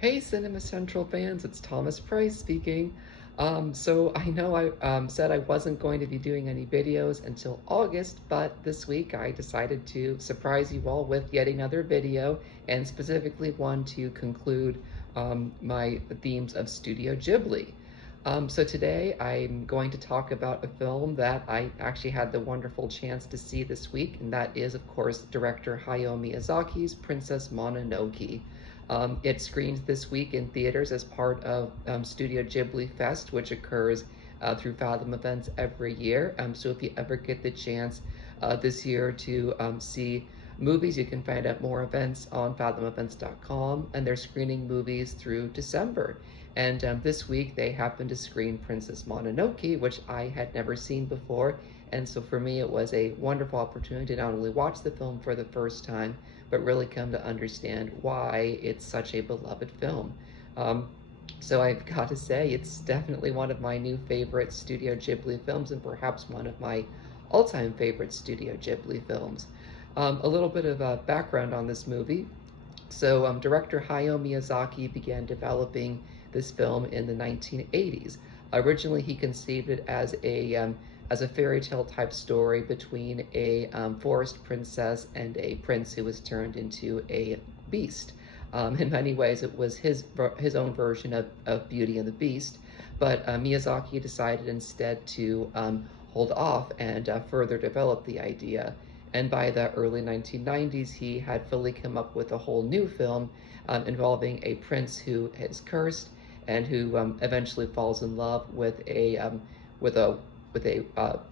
Hey, Cinema Central fans, it's Thomas Price speaking. So I know I said I wasn't going to be doing any videos until August, but this week I decided to surprise you all with yet another video, and specifically one to conclude my themes of Studio Ghibli. So today I'm going to talk about a film that I actually had the wonderful chance to see this week, and that is, of course, director Hayao Miyazaki's Princess Mononoke. It screens this week in theaters as part of Studio Ghibli Fest, which occurs through Fathom Events every year. So if you ever get the chance this year to see movies, you can find out more events on fathomevents.com, and they're screening movies through December. And this week they happened to screen Princess Mononoke, which I had never seen before. And so for me, it was a wonderful opportunity to not only watch the film for the first time, but really come to understand why it's such a beloved film. So I've got to say, it's definitely one of my new favorite Studio Ghibli films, and perhaps one of my all-time favorite Studio Ghibli films. A little bit of background on this movie. So director Hayao Miyazaki began developing this film in the 1980s. Originally, he conceived it as a fairy tale type story between a forest princess and a prince who was turned into a beast. In many ways, it was his own version of Beauty and the Beast, but Miyazaki decided instead to hold off and further develop the idea. And by the early 1990s, he had fully come up with a whole new film involving a prince who is cursed and who eventually falls in love with a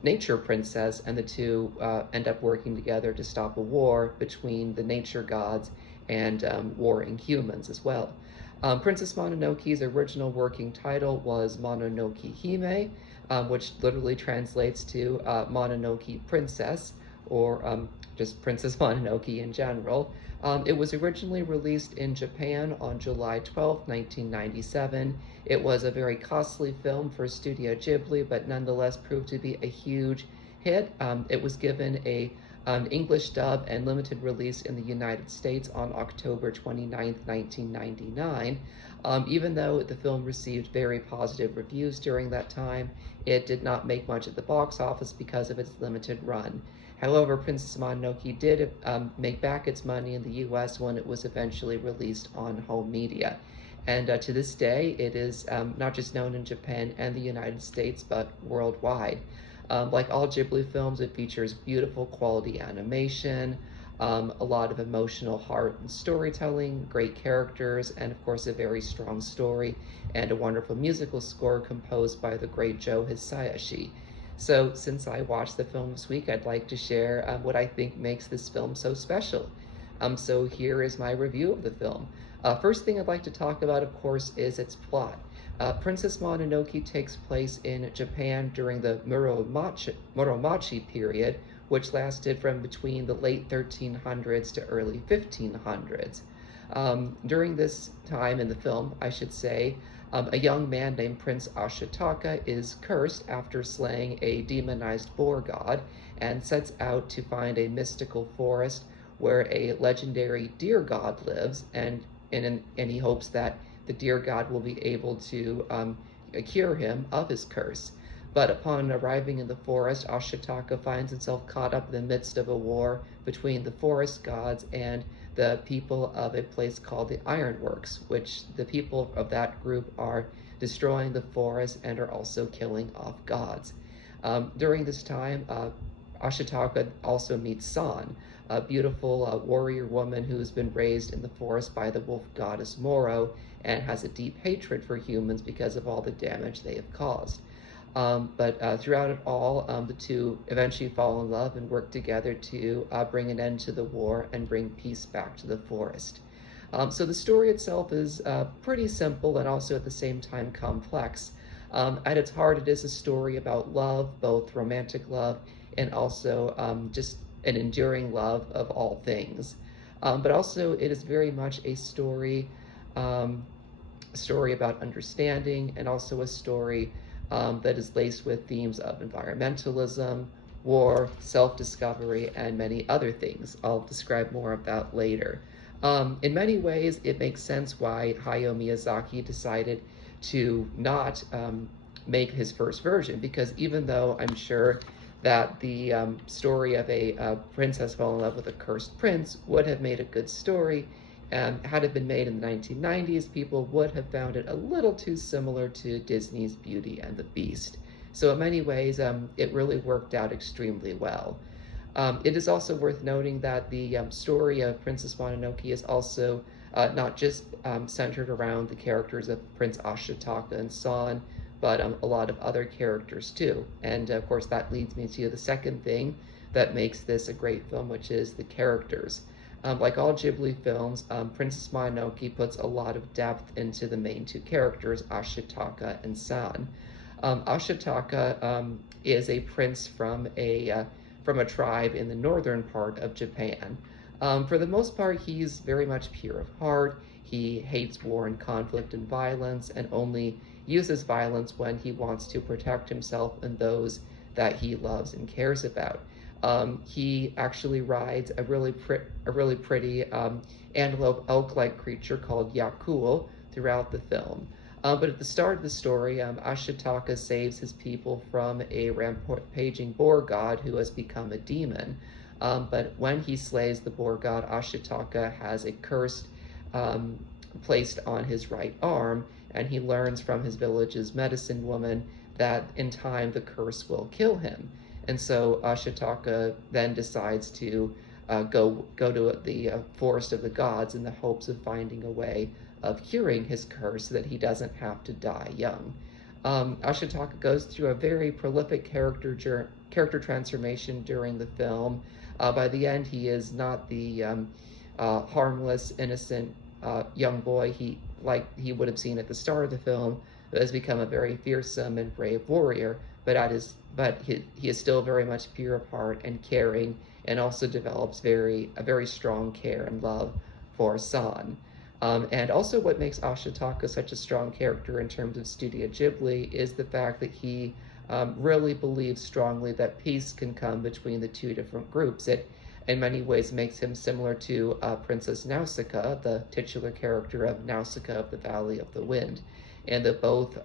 nature princess, and the two end up working together to stop a war between the nature gods and warring humans as well. Princess Mononoke's original working title was Mononoke Hime, which literally translates to Mononoke Princess, or just Princess Mononoke in general. It was originally released in Japan on July 12, 1997. It was a very costly film for Studio Ghibli, but nonetheless proved to be a huge hit. It was given an English dub and limited release in the United States on October 29, 1999. Even though the film received very positive reviews during that time, it did not make much at the box office because of its limited run. However, Princess Mononoke did make back its money in the US when it was eventually released on home media. And to this day, it is not just known in Japan and the United States, but worldwide. Like all Ghibli films, it features beautiful quality animation, a lot of emotional heart and storytelling, great characters, and of course a very strong story, and a wonderful musical score composed by the great Joe Hisaishi. So since I watched the film this week, I'd like to share what I think makes this film so special. So here is my review of the film. First thing I'd like to talk about, of course, is its plot. Princess Mononoke takes place in Japan during the Muromachi period, which lasted from between the late 1300s to early 1500s. During this time in the film, I should say, a young man named Prince Ashitaka is cursed after slaying a demonized boar god, and sets out to find a mystical forest where a legendary deer god lives, and he hopes that the deer god will be able to cure him of his curse. But upon arriving in the forest, Ashitaka finds himself caught up in the midst of a war between the forest gods and the people of a place called the Ironworks, which the people of that group are destroying the forest and are also killing off gods. During this time, Ashitaka also meets San, a beautiful warrior woman who's been raised in the forest by the wolf goddess Moro and has a deep hatred for humans because of all the damage they have caused. But throughout it all, the two eventually fall in love and work together to bring an end to the war and bring peace back to the forest. So the story itself is pretty simple and also at the same time complex. At its heart, it is a story about love, both romantic love and also just an enduring love of all things. But also it is very much a story about understanding, and also a story that is laced with themes of environmentalism, war, self-discovery, and many other things. I'll describe more of that later. In many ways, it makes sense why Hayao Miyazaki decided to not make his first version, because even though I'm sure that the story of a princess falling in love with a cursed prince would have made a good story, had it been made in the 1990s, people would have found it a little too similar to Disney's Beauty and the Beast. So in many ways, it really worked out extremely well. It is also worth noting that the story of Princess Mononoke is also not just centered around the characters of Prince Ashitaka and San, but a lot of other characters too. And of course, that leads me to the second thing that makes this a great film, which is the characters. Like all Ghibli films, Princess Mononoke puts a lot of depth into the main two characters, Ashitaka and San. Ashitaka is a prince from a tribe in the northern part of Japan. For the most part, he's very much pure of heart. He hates war and conflict and violence, and only uses violence when he wants to protect himself and those that he loves and cares about. He actually rides a really pretty antelope elk-like creature called Yakul throughout the film. But at the start of the story, Ashitaka saves his people from a rampaging boar god who has become a demon. But when he slays the boar god, Ashitaka has a curse placed on his right arm, and he learns from his village's medicine woman that in time the curse will kill him. And so Ashitaka then decides to go to the forest of the gods in the hopes of finding a way of curing his curse so that he doesn't have to die young. Ashitaka goes through a very prolific character transformation during the film. By the end, he is not the harmless, innocent young boy he would have seen at the start of the film, but has become a very fearsome and brave warrior. But he is still very much pure of heart and caring, and also develops a very strong care and love for San. And also what makes Ashitaka such a strong character in terms of Studio Ghibli is the fact that he really believes strongly that peace can come between the two different groups. It in many ways makes him similar to Princess Nausicaa, the titular character of Nausicaa of the Valley of the Wind, and that both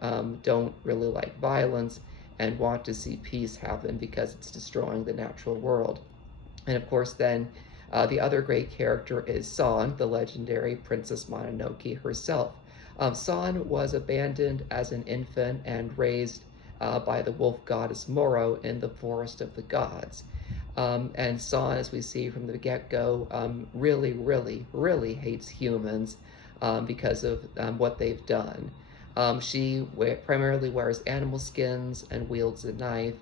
don't really like violence and want to see peace happen because it's destroying the natural world. And of course then, the other great character is San, the legendary Princess Mononoke herself. San was abandoned as an infant and raised by the wolf goddess Moro in the Forest of the Gods. And San, as we see from the get-go, really hates humans because of what they've done. She primarily wears animal skins and wields a knife,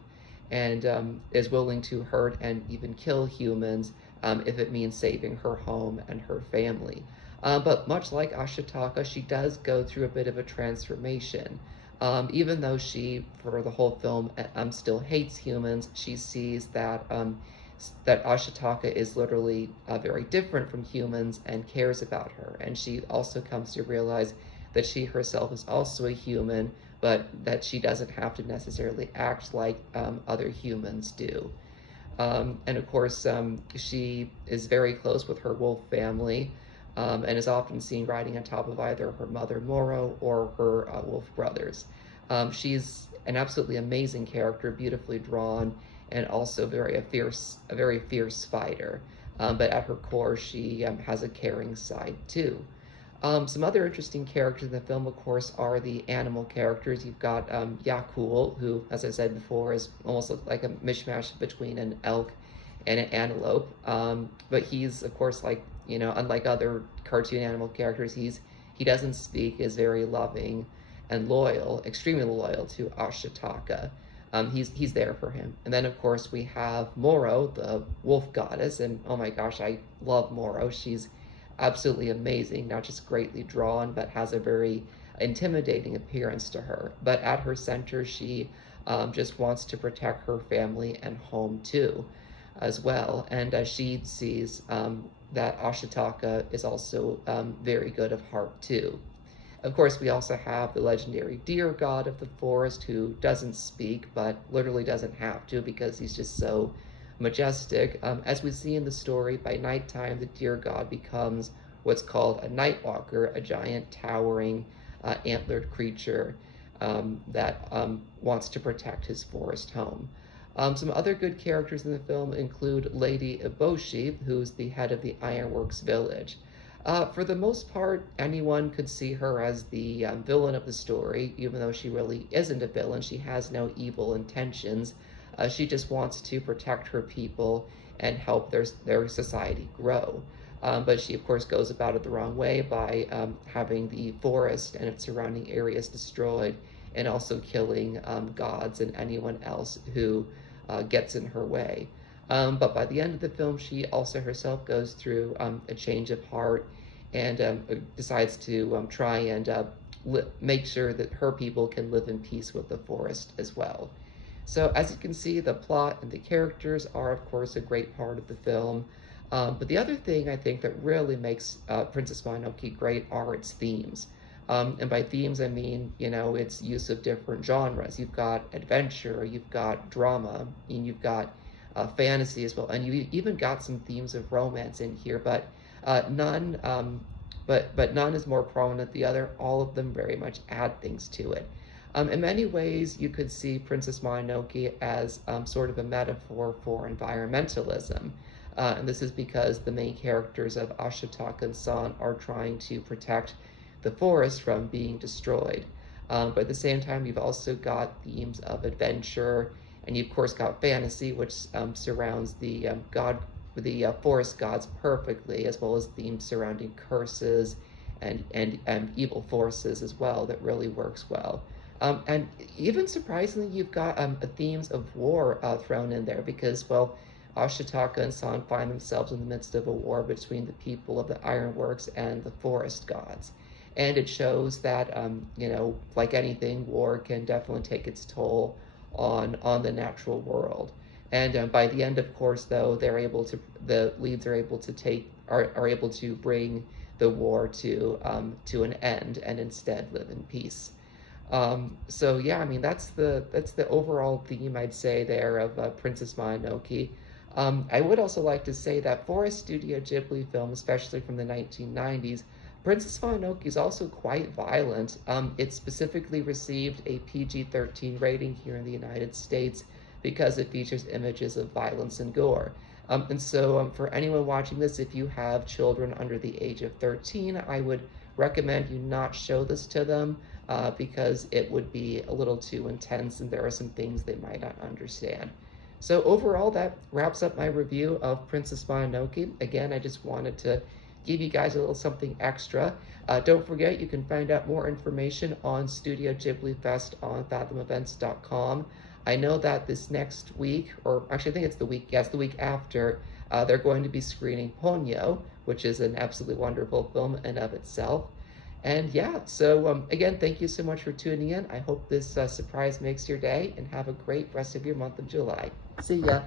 and is willing to hurt and even kill humans if it means saving her home and her family. But much like Ashitaka, she does go through a bit of a transformation. Even though she, for the whole film, still hates humans, she sees that that Ashitaka is literally very different from humans and cares about her. And she also comes to realize that she herself is also a human, but that she doesn't have to necessarily act like other humans do. And of course, she is very close with her wolf family, and is often seen riding on top of either her mother Moro or her wolf brothers. She's an absolutely amazing character, beautifully drawn, and also a very fierce fighter. But at her core, she has a caring side too. Some other interesting characters in the film, of course, are the animal characters. You've got Yakul, who, as I said before, is almost like a mishmash between an elk and an antelope. But he's, of course, unlike other cartoon animal characters, he doesn't speak, is very loving and loyal, extremely loyal to Ashitaka. He's there for him. And then, of course, we have Moro, the wolf goddess, and oh my gosh, I love Moro. She's absolutely amazing, not just greatly drawn, but has a very intimidating appearance to her. But at her center, she just wants to protect her family and home too, as well. And she sees that Ashitaka is also very good of heart too. Of course, we also have the legendary deer god of the forest, who doesn't speak, but literally doesn't have to because he's just so majestic. As we see in the story, by nighttime, the deer god becomes what's called a Nightwalker, a giant towering antlered creature that wants to protect his forest home. Some other good characters in the film include Lady Eboshi, who's the head of the Ironworks village. For the most part, anyone could see her as the villain of the story, even though she really isn't a villain. She has no evil intentions. She just wants to protect her people and help their society grow. But she, of course, goes about it the wrong way by having the forest and its surrounding areas destroyed, and also killing gods and anyone else who gets in her way. But by the end of the film, she also herself goes through a change of heart and decides to try and make sure that her people can live in peace with the forest as well. So as you can see, the plot and the characters are, of course, a great part of the film. But the other thing I think that really makes Princess Mononoke great are its themes. And by themes, I mean, its use of different genres. You've got adventure, you've got drama, and you've got fantasy as well. And you even got some themes of romance in here, but none is more prominent than the other. All of them very much add things to it. In many ways, you could see Princess Mononoke as sort of a metaphor for environmentalism. And this is because the main characters of Ashitaka and San are trying to protect the forest from being destroyed. But at the same time, you've also got themes of adventure, and you of course got fantasy, which surrounds the forest gods perfectly, as well as themes surrounding curses and evil forces as well. That really works well. And even surprisingly, you've got themes of war thrown in there because, well, Ashitaka and San find themselves in the midst of a war between the people of the Ironworks and the forest gods. And it shows that, like anything, war can definitely take its toll on the natural world. And by the end, of course, though, the leads are able to bring the war to an end and instead live in peace. So yeah, I mean that's the overall theme, I'd say, there of Princess Mononoke. I would also like to say that for a Studio Ghibli film, especially from the 1990s, Princess Mononoke is also quite violent. It specifically received a PG-13 rating here in the United States because it features images of violence and gore. And so for anyone watching this, if you have children under the age of 13, I would recommend you not show this to them because it would be a little too intense and there are some things they might not understand. So overall, that wraps up my review of Princess Mononoke. Again, I just wanted to give you guys a little something extra. Don't forget, you can find out more information on Studio Ghibli Fest on fathomevents.com. I know that this next week, or actually I think it's the week after, they're going to be screening Ponyo, which is an absolutely wonderful film in of itself. And yeah, so again, thank you so much for tuning in. I hope this surprise makes your day, and have a great rest of your month of July. See ya.